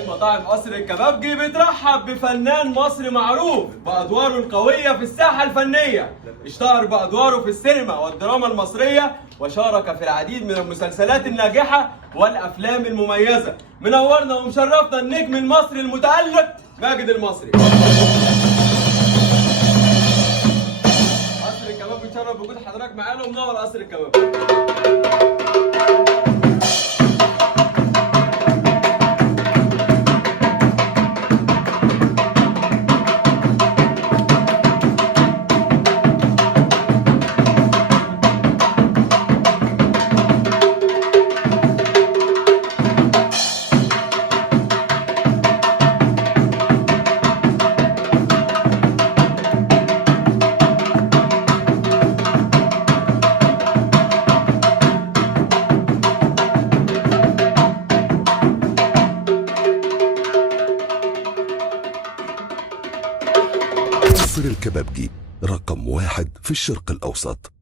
شبكة مطاعم قصر الكبابجي بترحب بفنان مصري معروف بأدواره القوية في الساحة الفنية. اشتهر بأدواره في السينما والدراما المصرية، وشارك في العديد من المسلسلات الناجحة والأفلام المميزة. منورنا ومشرفنا النجم المصري المتألق ماجد المصري. قصر الكباب بيتشرف بوجود حضرتك معانا ومنور قصر الكباب. قصر الكبابجي رقم 1 في الشرق الأوسط.